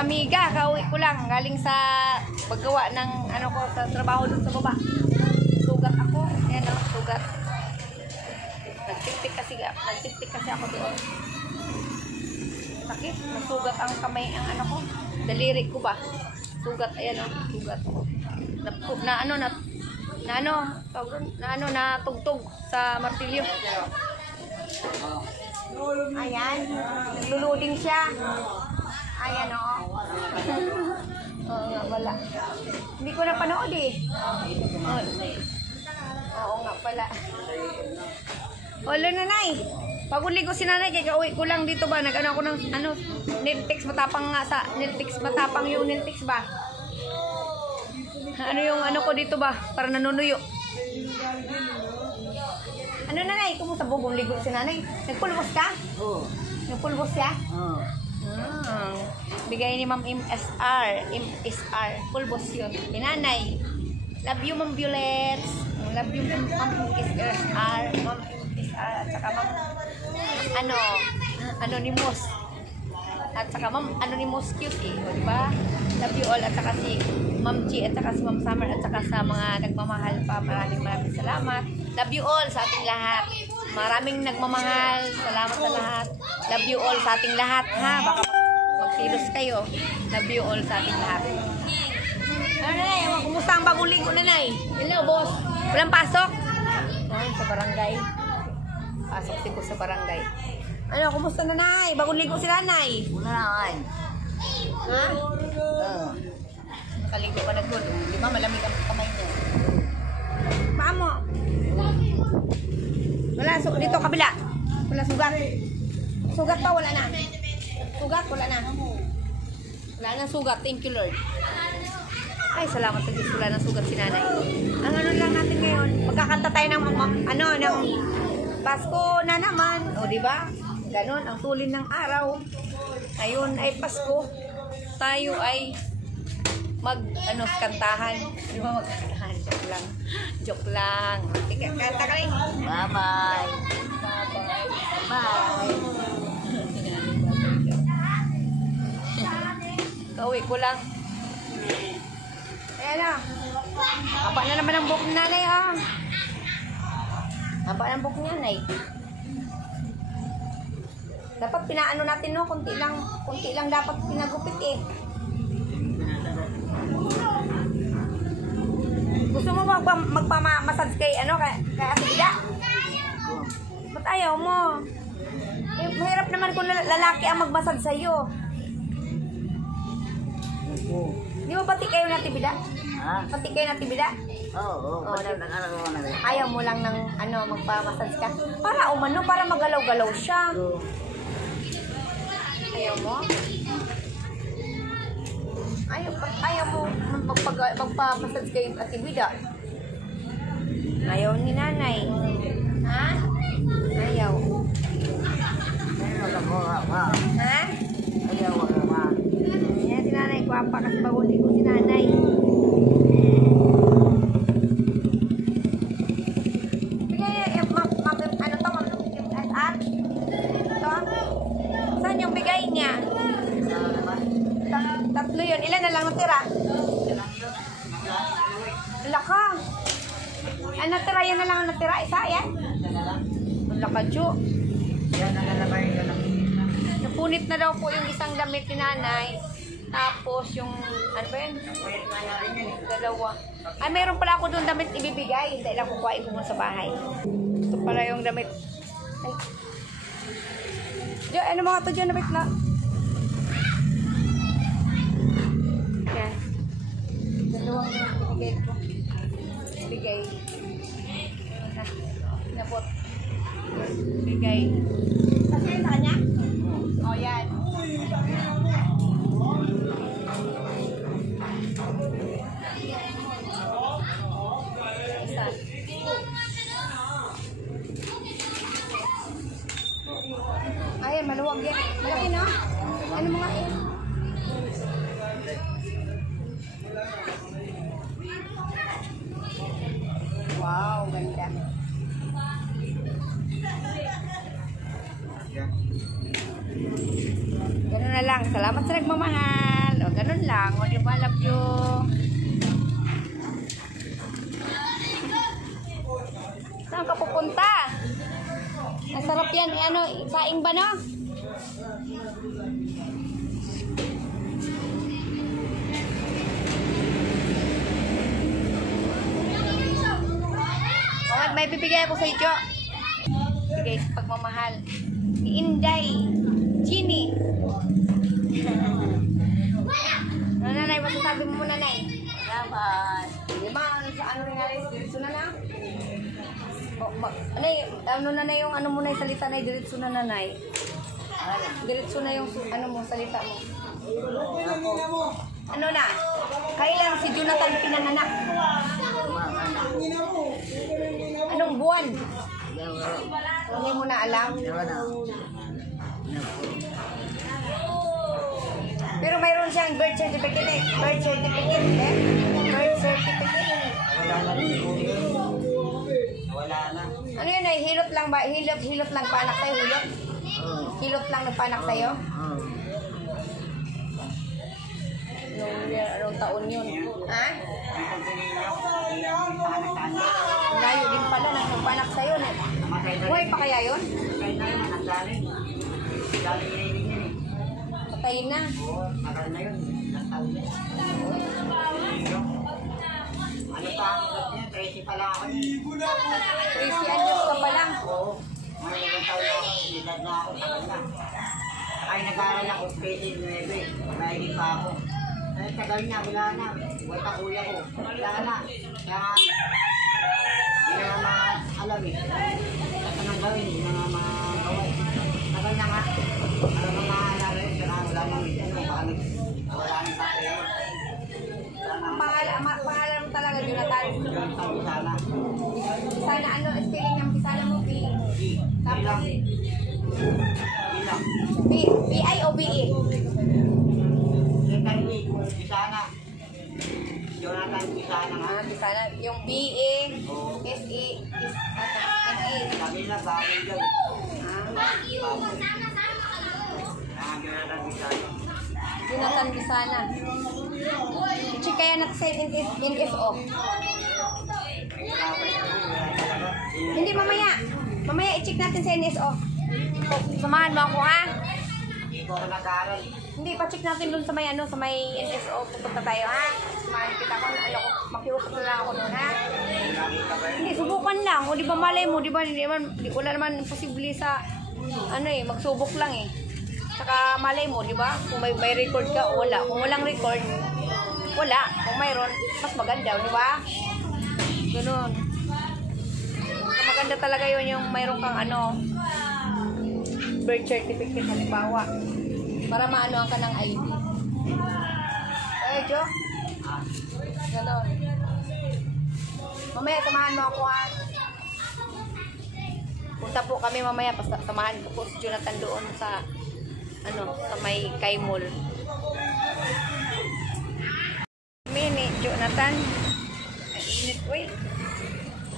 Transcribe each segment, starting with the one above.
Amiga, kauwi ko lang. Galing sa paggawa ng ano ko sa trabaho dun sa baba. Sugat ako. Ayan o, sugat. Nagtiktik kasi ako doon. Sakit. Nasugat ang kamay, ang ano ko. Daliri ko ba? Sugat, ayan o, sugat. Natugtog sa martilyo. Ayan. Nagluluding siya. Ayan o. Oo nga, wala. Hindi ko napanood eh. Oo nga pala. Wala nanay. Paguligo si nanay, kaya kauwi ko lang dito ba? Nag-ano ako ng Niltex, matapang nga sa Niltex, matapang yung Niltex ba? Ano yung ano ko dito ba? Para nanunuyo. Ano nanay? Kumusta bugong ligo si nanay? Nagpulbos ka? Oo. Nagpulbos siya? Oo. Bigay ni Ma'am MSR. Pulbos yun. Nanay. Love you Ma'am Violets. Love you Ma'am MSR. Ma'am MSR. At saka Ma'am Anonymous. At saka Ma'am Anonymous cute eh. O diba? Love you all. At saka si Ma'am Chi. At saka si Ma'am Summer. At saka sa mga nagmamahal pa. Maraming salamat. Love you all sa ating lahat. Maraming nagmamahal. Salamat sa lahat. Love you all sa ating lahat. Ha? Baka magsilos kayo. Love you all sa ating lahat. Ano nanay? Kumusta ang bagong linggo nanay? Hello boss. Walang pasok? Sa barangay. Pasok si boss sa barangay. Ano? Kumusta nanay? Bagong linggo si nanay? Wala naman. Ha? Nakaligo pa nagod. Di ba malamig ang kamay niya? Paamo? Wala, dito kabila. Wala sugat. Sugat pa, wala na. Sugat, wala na. Wala na sugat. Thank you, Lord. Ay, salamat sa Diyos. Wala na sugat si nanay. Ang ano lang natin ngayon, magkakanta tayo ng ng Pasko na naman. O, di ba? Ganon, ang tulin ng araw. Ngayon ay Pasko. Tayo ay kantahan. Di ba magkantahan? Joke lang. Joke lang. Kanta ka rin. Bye-bye. Bye. Kauwi ko lang. Ayan na. Haba na naman ang buhok ni nanay ha. Haba na ang buhok ni nanay. Dapat pinaano natin no. Kunti lang dapat pinagupit eh. Gusto mo magpamassage kay kay Ate Bida? Ba't ayaw mo? Eh, mahirap naman kung lalaki ang magmassage sa'yo. Di ba pati kayo na Ate Bida? Ha? Pati kayo na Ate Bida? Oo. Ayaw mo lang ng magpamassage ka. Para para magalaw-galaw siya. Ayaw mo? Ayaw mo magpamassage kayo Ate Bida. Ayaw ni nanay. Ha? Ayaw. Ha? Ayaw. Yan si nanay. Guwapa kasi baguli ko si nanay. Bigay yung SR? Ito? Saan yung bigay niya? Tatlo yun. Ilan na lang natira? Laka. Ano natira? Yan na lang natira. Isa yan? Laka, Jo. Napunit na daw po yung isang damit ni nanay. Tapos yung, ano ba yun? Dalawa. Ay, meron pala ako doon damit ibibigay. Hindi lang kukuhain ko muna sa bahay. Ito pala yung damit. Ay. Jo, ano mga ito dyan damit na? Yan. Dalawang ibigay ko. Ibigay. Napot. Ibigay. Kasi yun sa kanya? O, yan. Isa. Ayan, maluwag yan. Malaki na. Ano mga yan? Wow, ganda. Ganun na lang. Salamat sa nagmamahal. man lang. O, di ba? Love you. Saan ka pupunta? Ang sarap yan. Eh, ano, saing ba, no? Oh, may bibigay ako sa iyo. Bigay sa pagmamahal. Ni Inday. Ginny. Ano, nanay? Masasabi mo muna, nanay. Salamat. Di ba? Sa ano rin nga rin? Diretso na na? Anay, ano na na yung ano mo na yung salita na diretso na nanay. Diretso na yung ano mo, salita mo. Ano na? Kailan si Jonathan pinanganak? Anong buwan? Hindi mo na alam. Pero mayroon siyang birth certificate eh. Birth certificate eh. Birth certificate. Wala na. Ano yun eh? Hilot lang ba? Hilot lang panak sa'yo? Hilot? Hilot lang nagpanak sa'yo? Anong taon yun? Ha? Layo din pala na nagpanak sa'yo. Buhay pa kaya yun? Kaya na yun, ang galing. Galing railing yun eh. Patayin na. Oo, tagal na yun. Nagtaon na. Ano pa ang ulat niya? 30 pa lang ako niya. 30 anyos ka pa lang. Oo. Mga ilang taon na ako. Edad na ako. Tagal na. Saka yung nag-aaral ako. Pwede 9. Mahilig pa ako. Ay, tagal niya. Wala na. Wala pa kuya ko. Wala na. Kaya nga. Hindi na nga alam eh. Kasi nang gawin. Hindi na nga magawin. Tagal na nga. Alam mo maalala yun. Kaya wala nang ito. Wala nang tatay. Ang pangalan mo talaga, Jonathan. Yung sabi sana. Sana ano, spelling ng Bisana mo, B. Tapos, Bilang. B-I o B-E? Second week. Sana. Jonathan Bisana nga. Ah, Bisana. Yung B-E, S-E, N-E. Sabi nila bagay daw. Jonathan Bisana. Jonathan Bisana. Check kaya natin sa NSO. Hindi, mamaya. Mamaya i-check natin sa NSO. Samahan mo ako, ha? Hindi ko ako nag-aaral. Hindi, pa-check natin dun sa may ano, sa may NSO. Pupunta tayo, ha? Samahan kita ko. Ano ko, makiusap na lang ako doon, ha? Hindi, subukan lang. O, di ba malay mo, di ba? Wala naman imposible sa, ano eh, magsubok lang eh. Saka malay mo, di ba? Kung may record ka o wala. Kung walang record, wala. Kung mayroon, mas maganda, di ba? Ganun. Maganda talaga yun yung mayroon kang ano, birth certificate, halimbawa. Para maanoan ka ng ID. Jo? Ganun. Mamaya, samahan mo ako, ha? Punta po kami mamaya, samahan ko po si Jonathan doon sa ano, sa may Kaimol. Mini, Jonathan. Ang init, uy.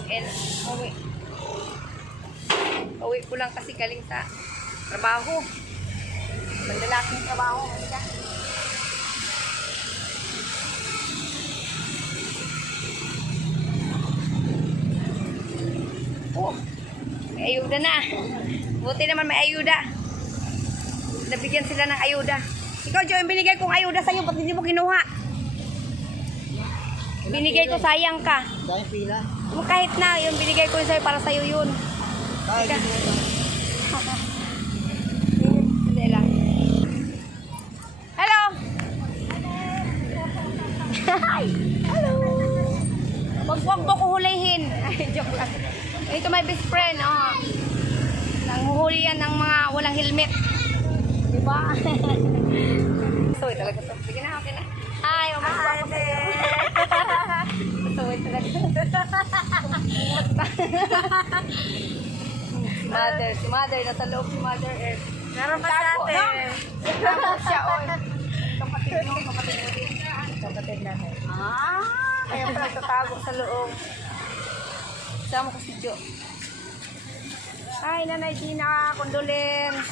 And, uwi ko lang kasi galing sa trabaho. Mandalaking trabaho. Oh, may ayuda na. Buti naman may ayuda. Nabigyan sila ng ayuda. Ikaw, Jo, yung binigay kong ayuda sa'yo, ba't hindi mo kinuha? Binigay ko, sayang ka. Dahil pila. Kahit na, yung binigay ko sa'yo, para sa'yo yun. Dahil Hindi lang. Hello! Hi! Hello! Wag mo ko hulihin. Ay, joke lang. Ito my best friend, oh. Nanghuhuli yan ng mga walang helmet. Diba? Suwi talaga to. Sige na, okay na. Hi, umasok ako sa'yo. Suwi talaga. Si mother, nasa loob si mother. meron pa sa atin. Nagtago siya, oh. Kapatid mo din. Kapatid natin. Kaya pala nagtatago sa loob. Sama ko si Jo. Ay, Nanay Gina, condolence.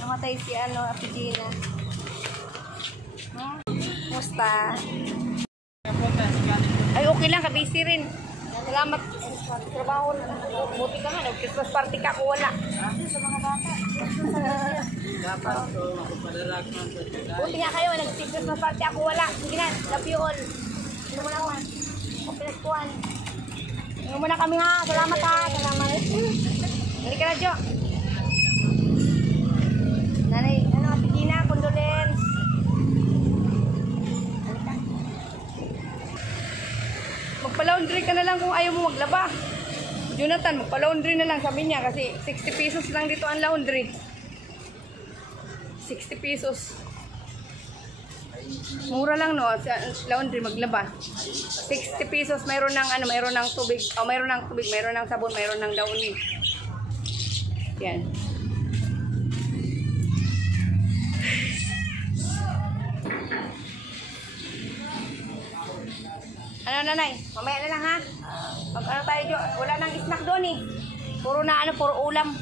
Namatay si Ate Gina. Kumusta? Ay, okay lang. Kabisi rin. Salamat. Trabaho. Buti ka nga. Nag-Christmas party ka kung wala. Sa mga bata. Buti nga kayo. Nag-Christmas party ako wala. Sige na. Love you all. Ano mo na ako? Kapilaskuhan. Ano mo na kami ha. Salamat ha. Salamat. Hindi ka na, Jo. Nanay, ano, Ate Gina, condolence. Magpa-laundry ka na lang kung ayaw mo maglaba. Jonathan, magpa-laundry na lang, sabi niya, kasi 60 pesos lang dito ang laundry. 60 pesos. Mura lang no, sa laundry maglaba. 60 pesos, mayroon ng ano, mayroon ng tubig, o mayroon ng tubig, mayroon ng sabon, mayroon ng downy. Yan. Ano nanay? Mamaya na lang ha. Pag ano tayo dyan, wala nang snack doon eh. Puro na ano, puro ulam.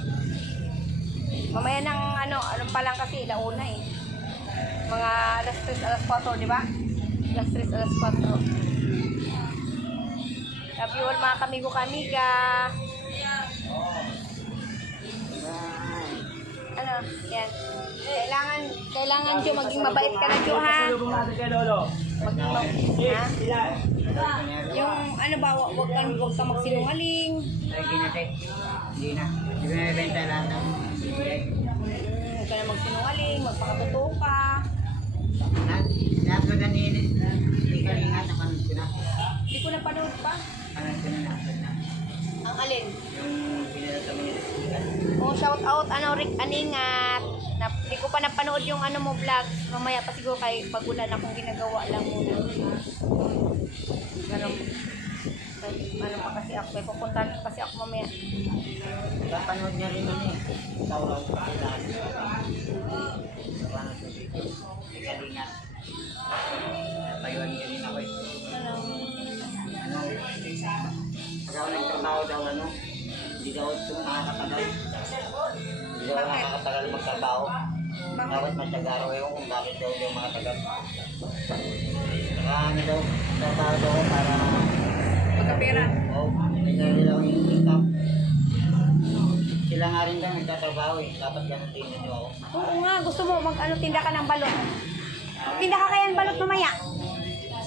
Mamaya nang ano pa lang kasi, launa eh. Mga alas 3, alas 4, di ba? Alas 3, alas 4. Love you all mga kamigo-kamiga. Ano, yan. Kailangan Jo, maging mabait ka na Jo ha. Maging mabait ha. Yung ano ba, wag kang magsinungaling. Ay, di na, te. Di na. Di na nabenta lahat ng bibigay. Huwag ka na magsinungaling, magpakatotoo ka. Lahat na ganinin. Hindi ka ringat na panood ko na. Hindi ko na panood pa. Panood ko na lahat na. Ang alin? Yung pinala sa mga nasikat. Oh, shout out, ano, Rick Aningat. Hindi ko pa napanood yung ano mo vlog. Mamaya pa siguro kay pag wala na akong ginagawa lang muna. Ano pa kasi ako, may pupuntahan kasi ako mamaya. Papanood niya rin ano eh. Tawag ko pa lahat. Napanood ko dito. Hindi ka ringat. Napayuan niya rin ako eh. Ano? Pag ako nagtrabaho daw ano, hindi daw ito nakakatagal. Hindi daw nakakatagal magtrabaho. Dapat masyagaro ewan kung bakit daw yung mga tagal. Saka ano daw, trabaho daw para Magkapera. oo, nagdali daw yung income. Sila nga rin daw nagtatrabaho eh. Dapat ganun din nyo ako. Oo nga, gusto mo mag-ano, tinda ka ng balot. Tinda ka kaya ng balot mamaya.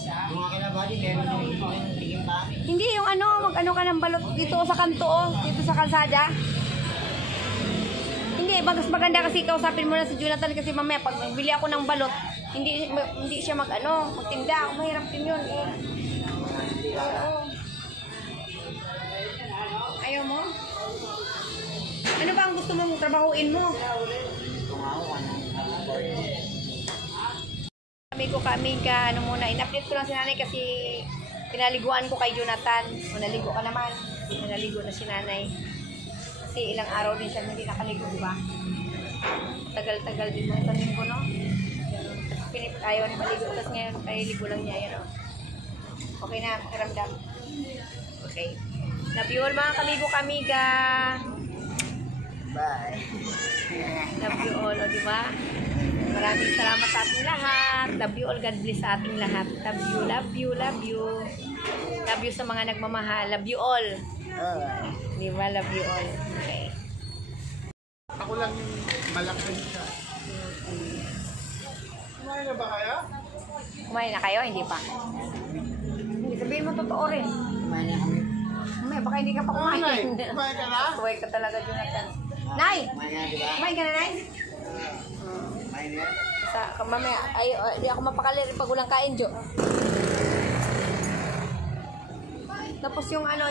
Yung mga kinabali, meron din yung tingin pa. Hindi, yung ano, mag-ano ka ng balot dito sa kanto, oh, dito sa kalsada. Hindi, mas maganda kasi kausapin mo na si Jonathan kasi mamaya pag bili ako ng balot, hindi siya mag-ano, magtinda. Mahirap din yun eh. Oo. Ayaw mo? Ano ba ang gusto mong trabahuin mo? Kami ka, ano muna, in-update ko lang si nanay kasi pinaliguan ko kay Jonathan. O, naligo ka naman. Naligo na si nanay. Kasi ilang araw din siya hindi nakaligo, di ba? Tagal-tagal din mo sa linggo, no? Ayaw ni maligo. Tapos ngayon, ligo lang niya, yun, no? Okay na, pakiramdam. Okay. Love you all mga kamigo-kamiga. Bye. Love you all, o, di ba? Maraming salamat sa ating lahat. Love you all. God bless sa ating lahat. Love you, love you, love you. Love you sa mga nagmamahal. Love you all. Di ba? Love you all. Okay. Ako lang yung malaki siya. Kumain na ba kaya? Kumain na kayo? Hindi pa. Hindi, sabihin mo totoo rin. Kumain na kami. Mamaya, baka hindi ka pa kumain. Nay, kumain ka na? Kumain ka talaga, Jonathan. Nay! Kumain na, di ba? Kumain ka na, Nay? Kumain na. Mamaya, di ako mapakali rin pag walang kain, Jo. Tapos yung ano,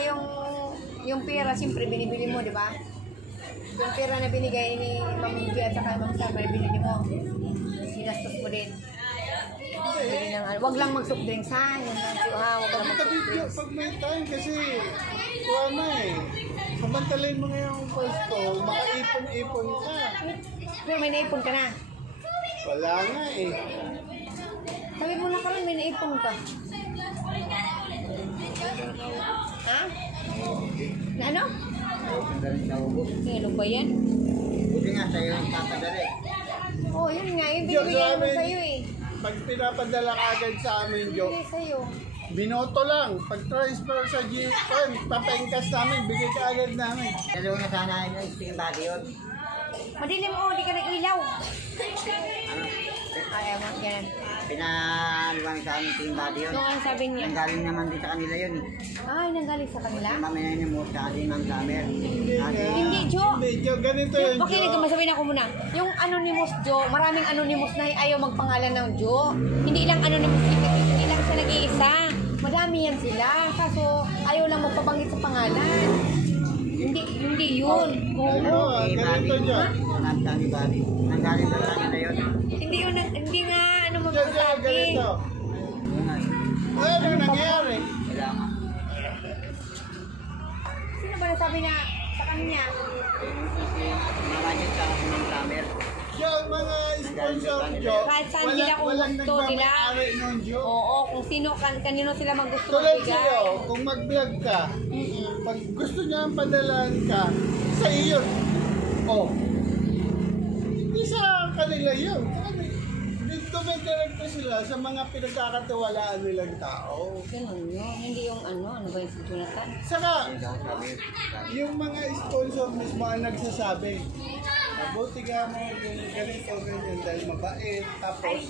yung pera, siyempre binibili mo, di ba? Yung pera na binigay ni Ma'am G at saka Ma'am Summer, binili mo. Sinastos mo din. Bili ng ano. Wag lang mag-soft drinks, ha? Yan lang, Jo, ha? Wag lang mag-soft Video drinks. pag may time kasi kuha na eh. Samantalay mo ngayong pwesto, makaipon-ipon ka. Pero may naipon ka na. Wala nga eh. Sabi mo na ka rin, may naipon ka. Ha? Na ano? Sandali sa ubo. Ano ba yan? Buti nga sa'yo yung papadala eh. Oh, yun nga. Yung binibigay mo sa'yo eh. pag pinapadala ka agad sa amin, Jo, Hindi sa'yo. binoto lang. Pag transfer sa G-Con, papengkas namin, bigay ka agad namin. Dalawa na sana yung spring body yun. Madilim oh, di ka nag-ilaw. Ano? Ayaw mo, yan. Pinaluwang sa amin spring body yun. Noon ang sabi niya, Nanggaling naman din sa kanila yun eh. ay, nanggaling sa kanila. Mamaya niya mo sa ating Mang Damer. Hindi, Jo. Hindi, Jo, ganito yun, Okay, Jo. masabihin ako muna. Yung anonymous Jo, maraming anonymous na ayaw magpangalan ng Jo. Hindi lang anonymous, hindi lang siya nag-iisa. Madami yan sila. Kaso ayaw lang magpabanggit sa pangalan. Hindi yun. Oo. Ano, ganito, Jo. Nanggaling body. Nanggaling sa kanila yun. Hindi nga ano Jo, Jo, magsasabi. ganito. Yun nga eh. Ano nangyari? Kailangan. Sino ba nasabi na sa kanya? Mamaya sa ating Mang Damer. Jo, mga sponsor, Jo. Kahit saan sila kung walang gusto nila. nagmamayari nun, Jo. Oo, kung sino, kanino sila maggusto Tulad magbigay. sa'yo, kung mag-vlog ka, pag gusto niya ang padalaan ka, sa iyo. Oh. Hindi sa kanila yun. Dito may direkto sila sa mga pinagkakatiwalaan nilang tao. Ganun yun. Hindi yung ano ba yung si Jonathan? Saka, yung mga sponsor mismo ang nagsasabi, mabuti ka mo yung ganito, ganyan, dahil mabait. Tapos,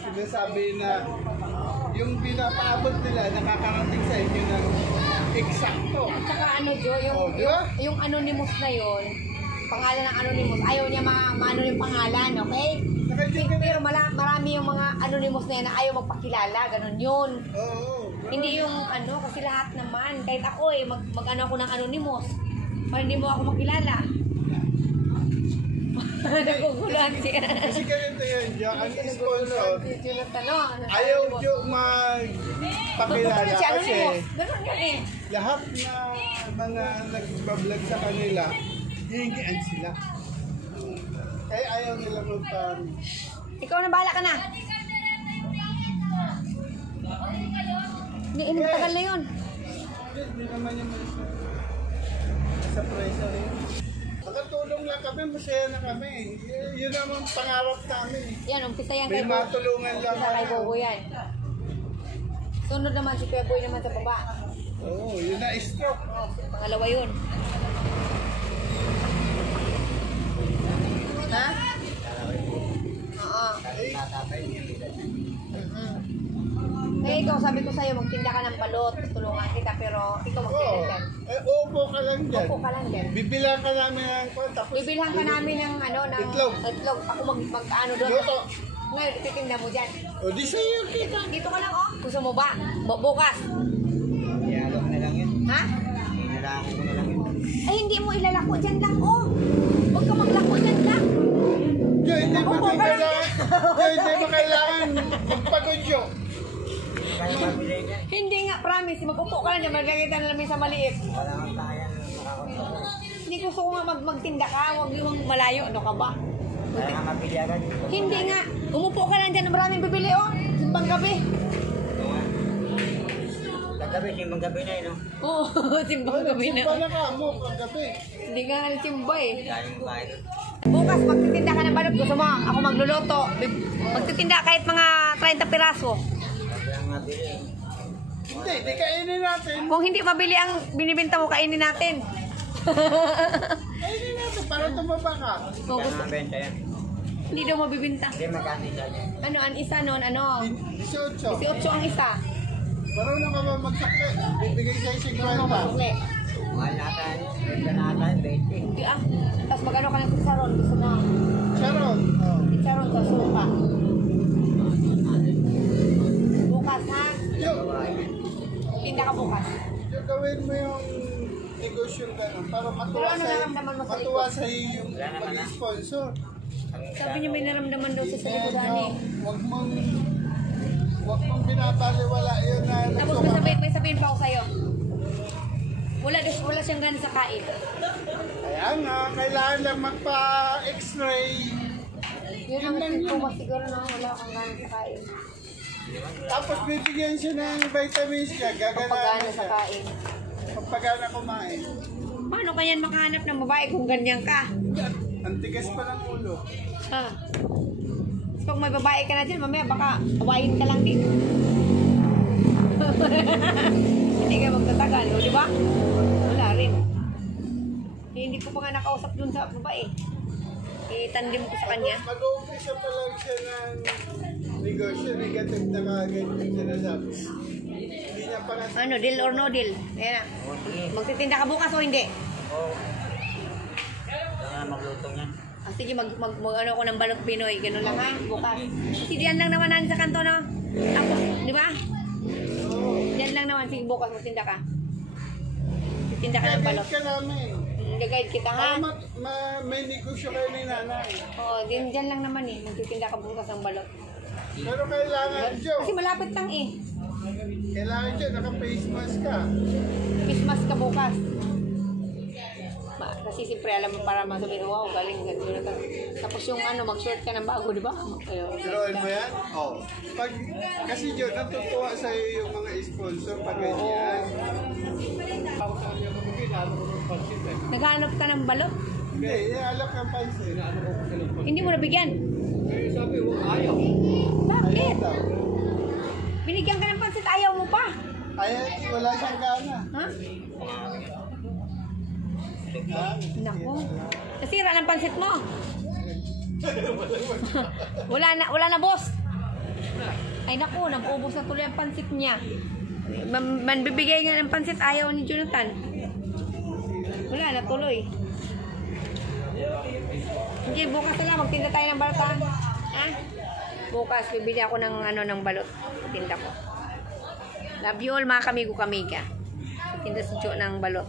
sinasabi na yung pinapaabot nila, nakakarating sa inyo ng eksakto. At saka ano, Jo, Oh, di ba? yung anonymous na yun, pangalan ng anonymous, ayaw niya maano yung pangalan, okay? Pero marami yung mga anonymous na yan na ayaw magpakilala, ganun yun. Oo. Hindi yung ano, kasi lahat naman, kahit ako mag-ano ako ng anonymous, para hindi mo ako makilala. Naguguluhan siya. Kasi ganito yan, Jo. Ang sponsor, Si Jonathan, no? ayaw Jo magpakilala Si kasi anonymous, ganun yun eh. lahat na mga nagbablog sa kanila, hihingian sila. Kaya ayaw nila Ikaw na, bahala ka na. Hindi, matagal na yun. Hindi naman yung sa preso rin. Nakatulong lang kami, masaya na kami. Yun naman pangarap namin. Yan, umpisa yan May kay matulungan lang Umpisa kay Bobo yan. Sunod naman si Kuya Boy naman sa baba. Oo, yun na stroke. Pangalawa yun. Ha? Oo. Eh, ikaw, sabi ko sa'yo, magtinda ka ng balot, tulungan kita, pero ikaw Oo. magtinda ka. Upo ka lang dyan. Upo ka lang din. Bibilang ka namin ng tapos Bibilhan ka namin ng ano, ng Itlog. itlog. Ako mag-ano doon. Luto. Ngayon, titinda mo dyan. O di sa'yo kita. Dito ka lang, oh. Gusto mo ba? Bukas. Iyalo ko na lang yun. Ha? Ilalako ko na lang yun. Ay, hindi mo ilalako dyan lang, oh. Huwag ka maglako dyan lang. Jo, hindi mo Upo ka lang. kailangan. Jo, hindi mo kailangan magpagod, Jo. Kaya mabili niya. Hindi nga, promise. Mag-upo ka lang dyan. Magkakita na namin sa maliit. Wala kang kaya na makakausap. Hindi gusto ko nga magtinda ka. Huwag yung malayo. Ano ka ba? Kaya nga mabili agad. Hindi nga. Umupo ka lang dyan. Maraming bibili, oh. Simbang gabi. Ito nga. Kagabi, simbang gabi na yun, no? Oo, simbang gabi na. Simba na ka mo kagabi. Hindi nga simba eh. Galing bahay. Bukas, magtitinda ka ng balot. Gusto mo, ako magluluto. Magtitinda kahit mga 30 piraso. Kaya nga mabili. Hindi, di kainin natin. Kung hindi mabili ang binibenta mo, kainin natin. Kainin natin para tumaba ka. Kung Kaya gusto, nga benta yan. hindi daw mabibenta. Hindi magkano isa niya. Ano, ang isa nun, ano? 18. 18 ang isa. Marunong ka ba magsakli? Bibigay sa'yo Ano 50. ba, sukli? Mahal nata yun. Benta nata yun, 20. Hindi ah. Tapos magano ka ng chicharon. Gusto mo, Sharon. Oh. chicharon sa suka. Bukas ha? Jo, Tinda ka bukas. Jo, gawin mo yung negosyo gano'n para Pero matuwa ano sa'yo. naramdaman mo sa Matuwa sa'yo yung Wala naman na. mag-sponsor. Sabi niya may naramdaman daw siya sa likuran eh. Huwag mong binabaliwala yun na Tapos may sabihin pa ako sa'yo. Wala siyang gana sa kain. Kaya nga, kailangan lang magpa-x-ray. Yun ang siguro siguro na wala kang gana sa kain. Tapos bibigyan siya ng vitamins niya, Pagpagana gagana sa siya. kain. Pagpagana kumain. Paano kanyan makahanap ng babae kung ganyan ka? Ang tigas pa ng ulo. Ha? So, kung may babae ka na dyan, mamaya baka awayin ka lang din. Hindi ka magtatagal, o, di ba? Wala rin. Hindi ko pa nga nakausap dun sa babae. Itandim ko sa kanya. Mag-uumpisa pa lang siya ng negosyo, negative na kagad yung sinasabi. Hindi niya pa kasi... Ano, deal or no deal? Ayan na. Magtitinda ka bukas o hindi? Oo. Kaya magluto niya. Ah, sige, ano ko ng balot Pinoy. Ganun lang ha, bukas. Kasi diyan lang naman natin sa kanto, no? Tapos, di ba? Diyan lang naman. Sige, bukas magtinda ka. Titinda ka ng balot. Gagawin ka namin. Gagayad kita, ha? Para may negosyo kayo ni nanay. Oo, diyan lang naman eh. Magtitinda ka bukas ng balot. Pero kailangan, Joe. Kasi malapit lang eh. Kailangan, Joe, naka-face mask ka. Christmas ka bukas. Kasi siyempre alam mo para masabihin, wow, galing ganito. Tapos yung ano, mag-short ka ng bago, di ba? Drawin mo yan? Oo. Kasi, Joe, natutuwa sa'yo yung mga sponsor pag ganyan. Naghanap ka ng balot? Hindi, ialok ang pansin. Hindi mo nabigyan? Sabi mo, ayaw. Bakit? daw. Binigyan ka ng pansit, ayaw mo pa. Ayaw, wala siyang gana. Ha? Ha? Naku. Nasira ng pansit mo. wala na boss. Ay naku, nag-ubos na tuloy ang pansit niya. Manbibigay nga ng pansit, ayaw ni Jonathan. Wala na tuloy. Sige, bukas na lang, magtinda tayo ng balot, ha? Ha? Bukas, bibili ako ng, ng balot. Tinda ko. Love you all, mga kamigo-kamiga. Tinda si Jo ng balot.